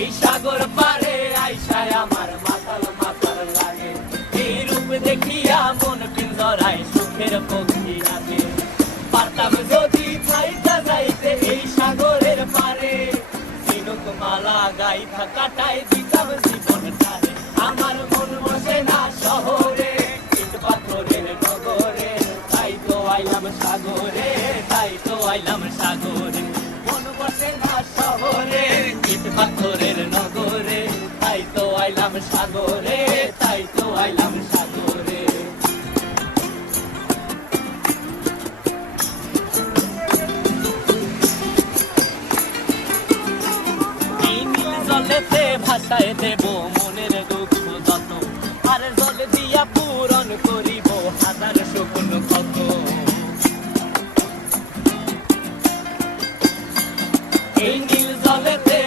এই সাগর পারে আইসায় আমার মাতাল মাতাল লাগে, এই রূপ দেখিয়া মন পিঞ্জরায় সুখের পক্ষী লাগে। পারতাম যদি থাইতা যাইতে এই সাগরের পারে, ঝিনুক মালা গাইথা কাটায় দিতাম জীবনটারে। আমার মন বসে না শহরে, ইট পাথরের নগরে, তাই তো আইলাম সাগরে, তাই তো আইলাম সাগরে। মন বসে না শহরে, ইট পাথরের নগরে, তাই তো আইলাম সাগরে, তাই তো আইলাম সাগরে। এই নীল জলেতে ভাসায় দেব মনের দুঃখ যত, আর জল দিয়া পূরণ করিব হাজার স্বপ্ন কত। এই নীল জলেতে